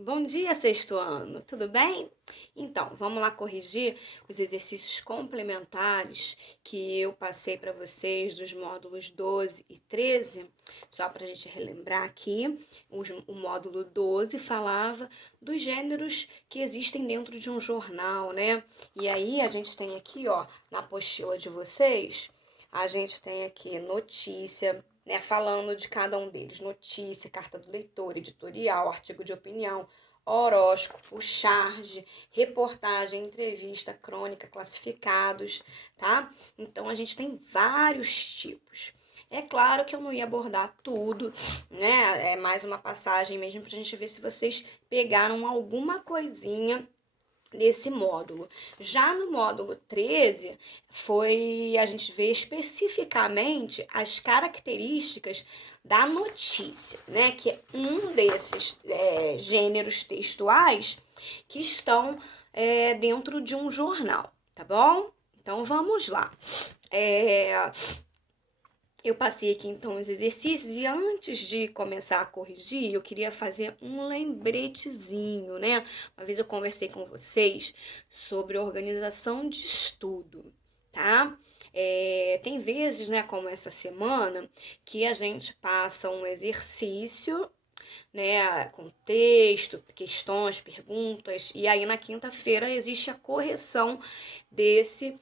Bom dia, sexto ano, tudo bem? Então, vamos lá corrigir os exercícios complementares que eu passei para vocês dos módulos 12 e 13. Só para a gente relembrar aqui, o módulo 12 falava dos gêneros que existem dentro de um jornal, né? E aí a gente tem aqui, ó, na apostila de vocês, a gente tem aqui notícia, né, falando de cada um deles. Notícia, carta do leitor, editorial, artigo de opinião, horóscopo, charge, reportagem, entrevista, crônica, classificados, tá? Então a gente tem vários tipos. É claro que eu não ia abordar tudo, né? É mais uma passagem mesmo pra gente ver se vocês pegaram alguma coisinha desse módulo. Já no módulo 13, a gente vê especificamente as características da notícia, né? Que é um desses gêneros textuais que estão dentro de um jornal, tá bom? Então vamos lá. Eu passei aqui então os exercícios e antes de começar a corrigir, eu queria fazer um lembretezinho, né? Uma vez eu conversei com vocês sobre organização de estudo, tá? Tem vezes, né, como essa semana, que a gente passa um exercício, né, com texto, questões, perguntas, e aí na quinta-feira existe a correção desse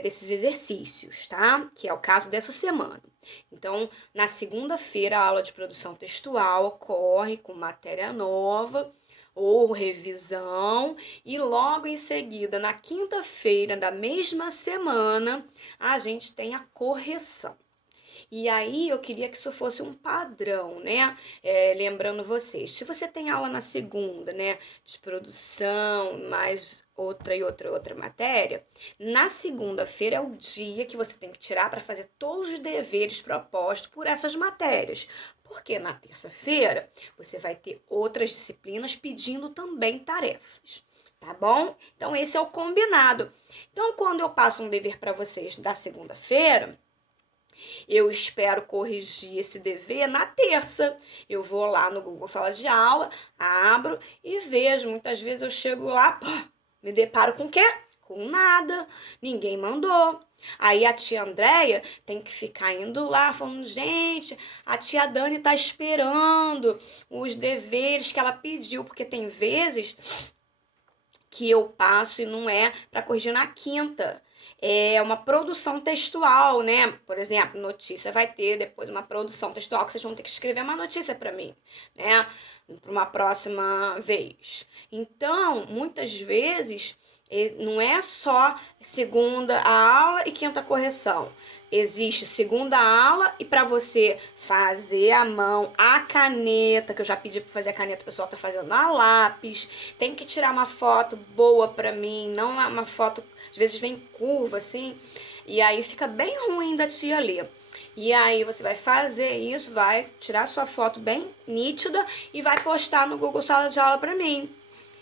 desses exercícios, tá? Que é o caso dessa semana. Então, na segunda-feira, a aula de produção textual ocorre com matéria nova ou revisão, e logo em seguida, na quinta-feira da mesma semana, a gente tem a correção. E aí eu queria que isso fosse um padrão, né? Lembrando vocês, se você tem aula na segunda, né, de produção, mais outra matéria, na segunda-feira é o dia que você tem que tirar para fazer todos os deveres propostos por essas matérias. Porque na terça-feira você vai ter outras disciplinas pedindo também tarefas. Tá bom? Então esse é o combinado. Então quando eu passo um dever para vocês da segunda-feira, eu espero corrigir esse dever na terça. Eu vou lá no Google Sala de Aula, abro e vejo. Muitas vezes eu chego lá, pô, me deparo com o quê? Com nada. Ninguém mandou. Aí a tia Andréia tem que ficar indo lá falando, gente, a tia Dani tá esperando os deveres que ela pediu, porque tem vezes que eu passo e não é para corrigir na quinta. É uma produção textual, né? Por exemplo, notícia vai ter depois uma produção textual que vocês vão ter que escrever uma notícia para mim, né? Para uma próxima vez. Então, muitas vezes, não é só segunda a aula e quinta correção. Existe segunda aula e para você fazer a mão, a caneta, que eu já pedi para fazer a caneta, o pessoal tá fazendo a lápis. Tem que tirar uma foto boa para mim, não uma foto, às vezes vem curva assim, e aí fica bem ruim da tia ler. E aí você vai fazer isso, vai tirar sua foto bem nítida e vai postar no Google Sala de Aula para mim.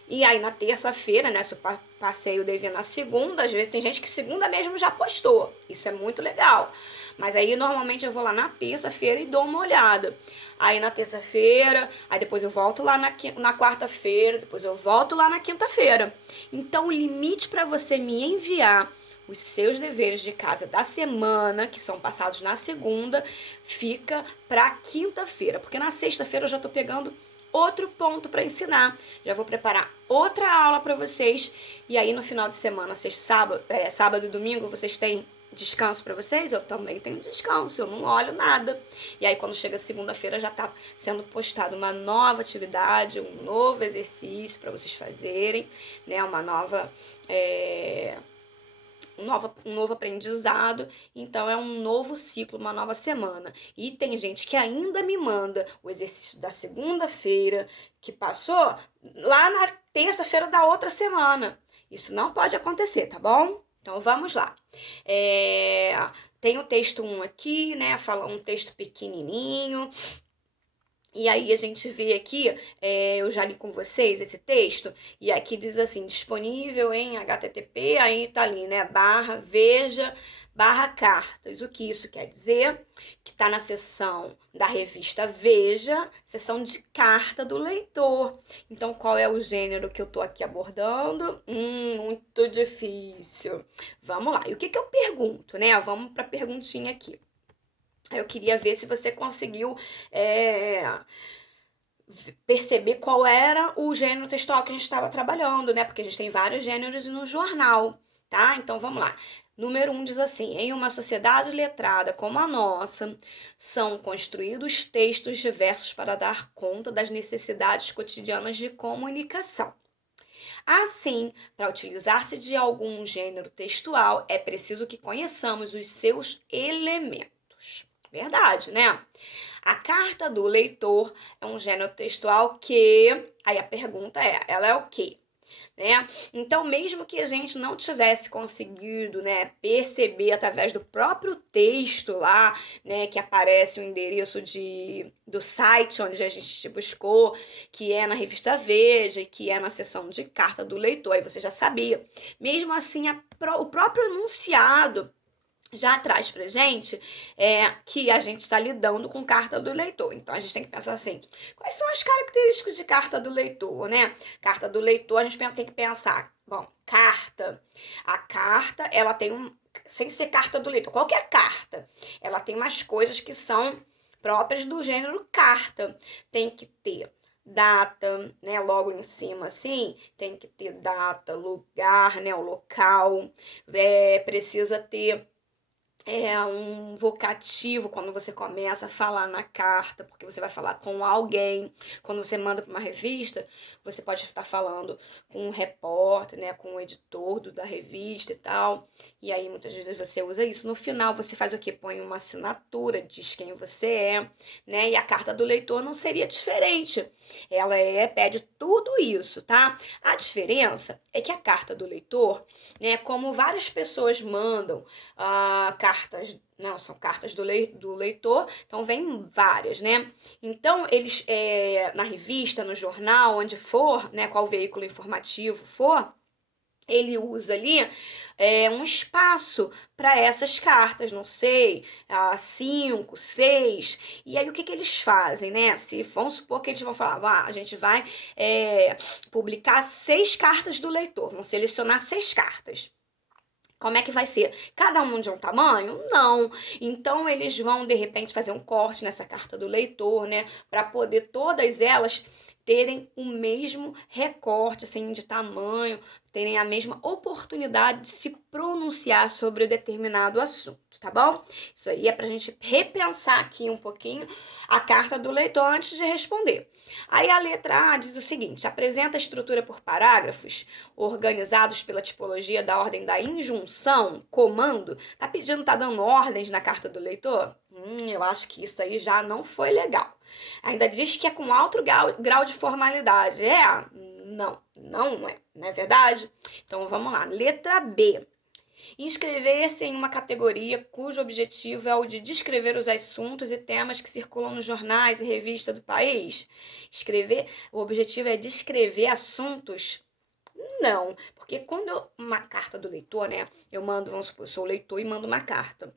E aí na terça-feira, né, se eu passei o dever na segunda, às vezes tem gente que segunda mesmo já postou. Isso é muito legal. Mas aí normalmente eu vou lá na terça-feira e dou uma olhada. Aí na terça-feira, aí depois eu volto lá na quarta-feira, depois eu volto lá na quinta-feira. Então o limite para você me enviar os seus deveres de casa da semana, que são passados na segunda, fica para quinta-feira, porque na sexta-feira eu já tô pegando outro ponto para ensinar. Já vou preparar outra aula para vocês. E aí no final de semana, sexta, sábado e domingo, vocês têm descanso para vocês? Eu também tenho descanso, eu não olho nada. E aí quando chega segunda-feira já tá sendo postada uma nova atividade, um novo exercício para vocês fazerem, né? Uma nova um novo aprendizado, então é um novo ciclo, uma nova semana. E tem gente que ainda me manda o exercício da segunda-feira que passou lá na terça-feira da outra semana. Isso não pode acontecer, tá bom? Então vamos lá. Tem o texto 1 aqui, né? Fala um texto pequenininho. E aí a gente vê aqui, eu já li com vocês esse texto, e aqui diz assim, disponível em HTTP, aí tá ali, né, barra, veja, barra cartas. O que isso quer dizer? Que está na seção da revista Veja, seção de carta do leitor. Então, qual é o gênero que eu tô aqui abordando? Muito difícil. Vamos lá. E o que que eu pergunto, né? Vamos para a perguntinha aqui. Eu queria ver se você conseguiu perceber qual era o gênero textual que a gente estava trabalhando, né? Porque a gente tem vários gêneros no jornal, tá? Então vamos lá. Número 1 diz assim: em uma sociedade letrada como a nossa, são construídos textos diversos para dar conta das necessidades cotidianas de comunicação. Assim, para utilizar-se de algum gênero textual, é preciso que conheçamos os seus elementos. Verdade, né? A carta do leitor é um gênero textual que... Aí a pergunta é, ela é o quê? Né? Então, mesmo que a gente não tivesse conseguido, né, perceber através do próprio texto lá, né, que aparece o endereço do site onde a gente buscou, que é na revista Veja e que é na seção de carta do leitor, aí você já sabia. Mesmo assim, o próprio enunciado já traz pra gente que a gente está lidando com carta do leitor. Então, a gente tem que pensar assim, quais são as características de carta do leitor, né? Carta do leitor, a gente tem que pensar, bom, carta. A carta, ela tem sem ser carta do leitor, qualquer carta, ela tem umas coisas que são próprias do gênero carta. Tem que ter data, né, logo em cima assim, tem que ter data, lugar, né, o local, precisa ter um vocativo quando você começa a falar na carta, porque você vai falar com alguém. Quando você manda para uma revista, você pode estar falando com um repórter, né, com o editor da revista e tal. E aí muitas vezes você usa isso. No final você faz o quê? Põe uma assinatura, diz quem você é, né? E a carta do leitor não seria diferente. Ela pede tudo isso, tá? A diferença é que a carta do leitor, né, como várias pessoas mandam cartas, não, são cartas do leitor, então vem várias, né? Então, eles, na revista, no jornal, onde for, né, qual veículo informativo for, ele usa ali um espaço para essas cartas, não sei, 5, 6. E aí o que que eles fazem, né? Se vamos supor que eles vão falar, a gente vai publicar 6 cartas do leitor, vão selecionar 6 cartas. Como é que vai ser? Cada um de um tamanho? Não. Então eles vão de repente fazer um corte nessa carta do leitor, né, para poder todas elas terem o mesmo recorte, assim, de tamanho, terem a mesma oportunidade de se pronunciar sobre determinado assunto, tá bom? Isso aí é pra gente repensar aqui um pouquinho a carta do leitor antes de responder. Aí a letra A diz o seguinte: apresenta a estrutura por parágrafos, organizados pela tipologia da ordem da injunção, comando. Tá pedindo, tá dando ordens na carta do leitor? Eu acho que isso aí já não foi legal. Ainda diz que é com alto grau de formalidade. Não é. Não é verdade? Então vamos lá. Letra B. Inscrever-se em uma categoria cujo objetivo é o de descrever os assuntos e temas que circulam nos jornais e revistas do país. O objetivo é descrever assuntos? Não, porque quando uma carta do leitor, né, eu mando, vamos supor, eu sou o leitor e mando uma carta.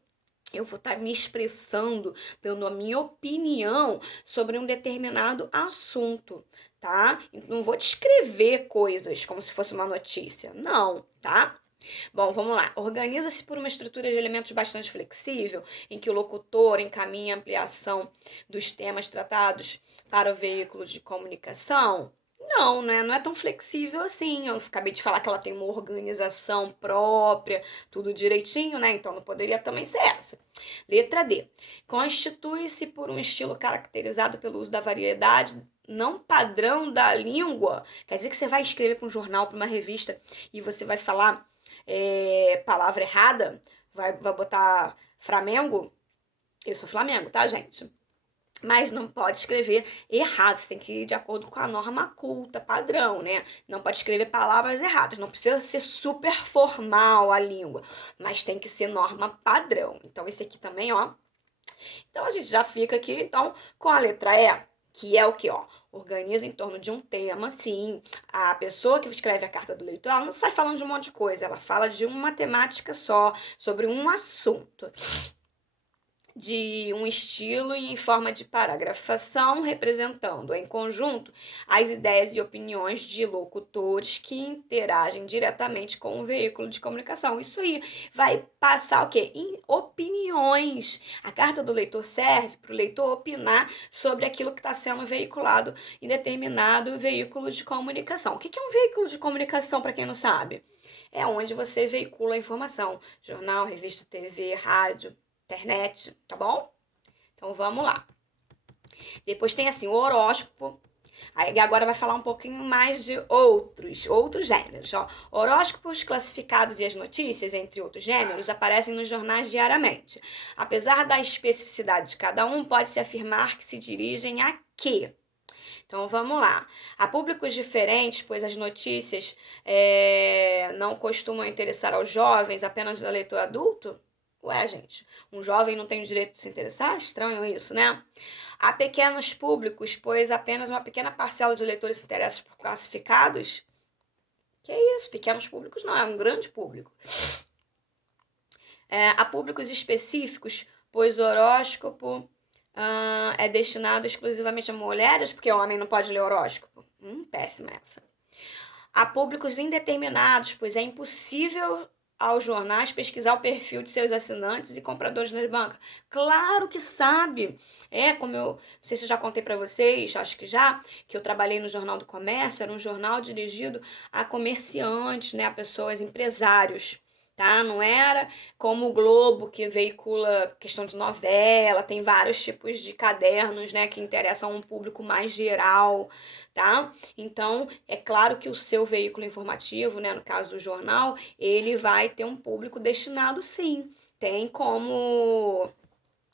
Eu vou estar me expressando, dando a minha opinião sobre um determinado assunto, tá? Não vou descrever coisas como se fosse uma notícia, não, tá? Bom, vamos lá. Organiza-se por uma estrutura de elementos bastante flexível, em que o locutor encaminha a ampliação dos temas tratados para o veículo de comunicação. Não, né? Não é tão flexível assim. Eu acabei de falar que ela tem uma organização própria, tudo direitinho, né? Então não poderia também ser essa. Letra D. Constitui-se por um estilo caracterizado pelo uso da variedade não padrão da língua. Quer dizer que você vai escrever para um jornal, para uma revista, e você vai falar palavra errada, vai botar Flamengo. Eu sou Flamengo, tá, gente? Mas não pode escrever errado, você tem que ir de acordo com a norma culta, padrão, né? Não pode escrever palavras erradas, não precisa ser super formal a língua, mas tem que ser norma padrão. Então, esse aqui também, ó. Então, a gente já fica aqui, então, com a letra E, que é o que, ó? organiza em torno de um tema, sim. A pessoa que escreve a carta do leitor, ela não sai falando de um monte de coisa, ela fala de uma temática só, sobre um assunto, de um estilo e em forma de paragrafação, representando em conjunto as ideias e opiniões de locutores que interagem diretamente com o veículo de comunicação. Isso aí vai passar o quê? Em opiniões. A carta do leitor serve para o leitor opinar sobre aquilo que está sendo veiculado em determinado veículo de comunicação. O que é um veículo de comunicação, para quem não sabe? É onde você veicula a informação. Jornal, revista, TV, rádio, internet, tá bom? Então vamos lá. Depois tem assim o horóscopo. Aí agora vai falar um pouquinho mais de outros gêneros. Ó. Horóscopos classificados e as notícias, entre outros gêneros, aparecem nos jornais diariamente. Apesar da especificidade de cada um, pode-se afirmar que se dirigem a quê? Então vamos lá. Há públicos diferentes, pois as notícias não costumam interessar aos jovens, apenas ao leitor adulto? Ué, gente, um jovem não tem o direito de se interessar? Estranho isso, né? Há pequenos públicos, pois apenas uma pequena parcela de leitores se interessa por classificados? Que isso, pequenos públicos não, é um grande público. Há públicos específicos, pois o horóscopo é destinado exclusivamente a mulheres, porque o homem não pode ler horóscopo. Péssima essa. Há públicos indeterminados, pois é impossível aos jornais pesquisar o perfil de seus assinantes e compradores nas bancas. Claro que sabe. Como eu, não sei se eu já contei para vocês, acho que já, que eu trabalhei no Jornal do Comércio, era um jornal dirigido a comerciantes, né, a pessoas, empresários. Tá? Não era como o Globo, que veicula questão de novela, tem vários tipos de cadernos, né, que interessam a um público mais geral, tá? Então, é claro que o seu veículo informativo, né, no caso do jornal, ele vai ter um público destinado, sim. Tem como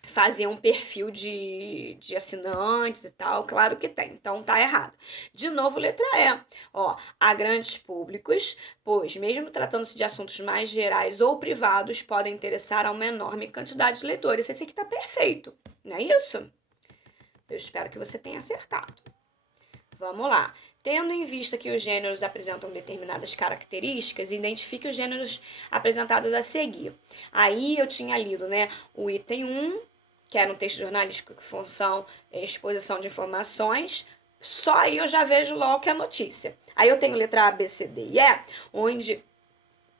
fazer um perfil de assinantes e tal, claro que tem, então tá errado. De novo, letra E. Ó, há grandes públicos, pois mesmo tratando-se de assuntos mais gerais ou privados, podem interessar a uma enorme quantidade de leitores. Esse aqui tá perfeito, não é isso? Eu espero que você tenha acertado. Vamos lá. Tendo em vista que os gêneros apresentam determinadas características, identifique os gêneros apresentados a seguir. Aí eu tinha lido, né, o item 1, que era um texto jornalístico que função exposição de informações, só aí eu já vejo logo que é notícia. Aí eu tenho letra A, B, C, D e E, onde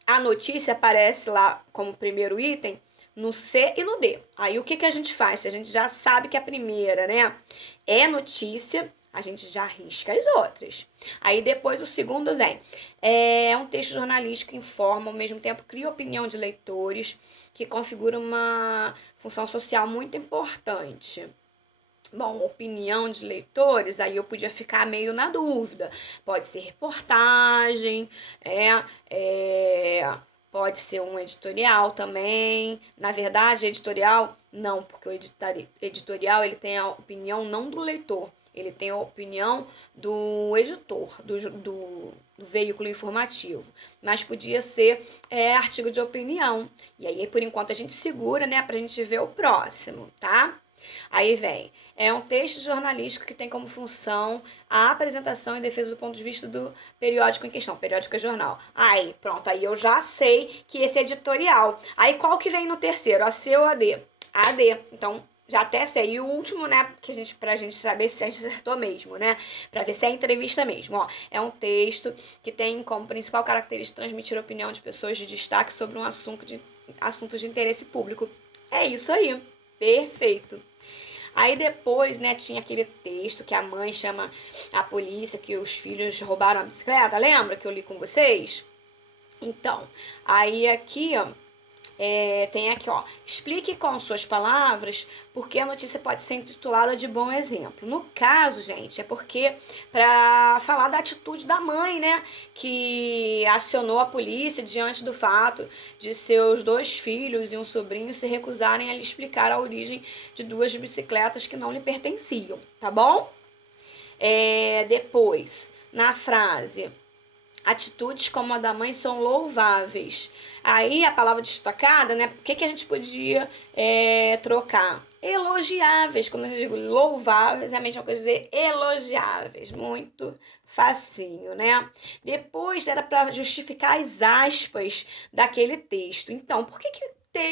a notícia aparece lá como primeiro item no C e no D. Aí o que a gente faz? Se a gente já sabe que a primeira, né, é notícia, a gente já risca as outras. Aí depois o segundo vem. É um texto jornalístico que informa, ao mesmo tempo cria opinião de leitores, que configura uma função social muito importante. Bom, opinião de leitores, aí eu podia ficar meio na dúvida. Pode ser reportagem, pode ser um editorial também. Na verdade, editorial, não, porque o editorial ele tem a opinião não do leitor, ele tem a opinião do editor, do veículo informativo. Mas podia ser artigo de opinião. E aí, por enquanto, a gente segura, né, pra gente ver o próximo, tá? Aí vem, é um texto jornalístico que tem como função a apresentação e defesa do ponto de vista do periódico em questão. Periódico é jornal. Aí, pronto, aí eu já sei que esse é editorial. Aí qual que vem no terceiro? A C ou a D? A D. Então, já até sei. E o último, né, pra gente saber se a gente acertou mesmo, né? Pra ver se é entrevista mesmo, ó. É um texto que tem como principal característica transmitir a opinião de pessoas de destaque sobre um assunto de interesse público. É isso aí. Perfeito. Aí depois, né, tinha aquele texto que a mãe chama a polícia, que os filhos roubaram a bicicleta, lembra que eu li com vocês? Então, aí aqui, ó, tem aqui, ó, explique com suas palavras por que a notícia pode ser intitulada de bom exemplo. No caso, gente, é porque para falar da atitude da mãe, né, que acionou a polícia diante do fato de seus 2 filhos e um sobrinho se recusarem a lhe explicar a origem de 2 bicicletas que não lhe pertenciam, tá bom? Depois, na frase Atitudes como a da mãe são louváveis. Aí a palavra destacada, né? O que a gente podia trocar? Elogiáveis. Quando eu digo louváveis, é a mesma coisa dizer elogiáveis. Muito facinho, né? Depois era para justificar as aspas daquele texto. Então, por que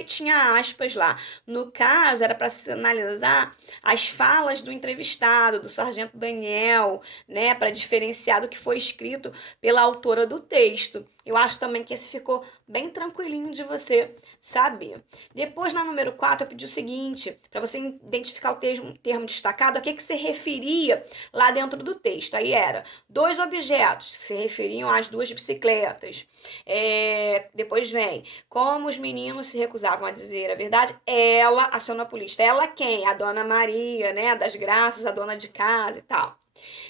tinha aspas lá? No caso, era para sinalizar as falas do entrevistado, do sargento Daniel, né? Para diferenciar do que foi escrito pela autora do texto. Eu acho também que esse ficou bem tranquilinho de você saber. Depois, na número 4, eu pedi o seguinte, para você identificar o termo destacado, a que se referia lá dentro do texto. Aí era 2 objetos que se referiam às 2 bicicletas. Depois vem, como os meninos se recusavam a dizer a verdade, ela acionou a polícia. Ela quem? A dona Maria, né? Das Graças, a dona de casa e tal.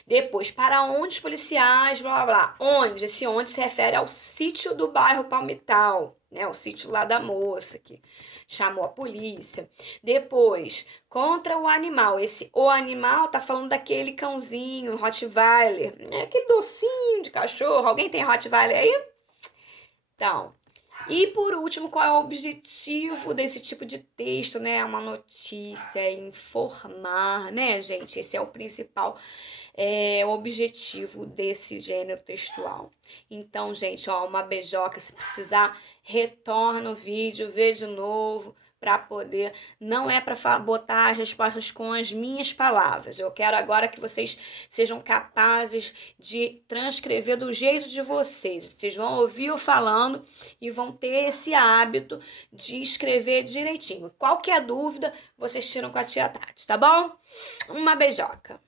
Depois, para onde os policiais, blá blá blá. Onde? Esse onde se refere ao sítio do bairro Palmital, né? O sítio lá da moça que chamou a polícia. Depois, contra o animal. Esse o animal tá falando daquele cãozinho, Rottweiler, né? Aquele docinho de cachorro. Alguém tem Rottweiler aí? Então, e por último, qual é o objetivo desse tipo de texto, né? Uma notícia, informar, né, gente? Esse é o principal objetivo desse gênero textual. Então, gente, ó, uma beijoca, se precisar, retorna o vídeo, vê de novo, para poder, não é para botar as respostas com as minhas palavras. Eu quero agora que vocês sejam capazes de transcrever do jeito de vocês. Vocês vão ouvir eu falando e vão ter esse hábito de escrever direitinho. Qualquer dúvida, vocês tiram com a tia Tati, tá bom? Uma beijoca.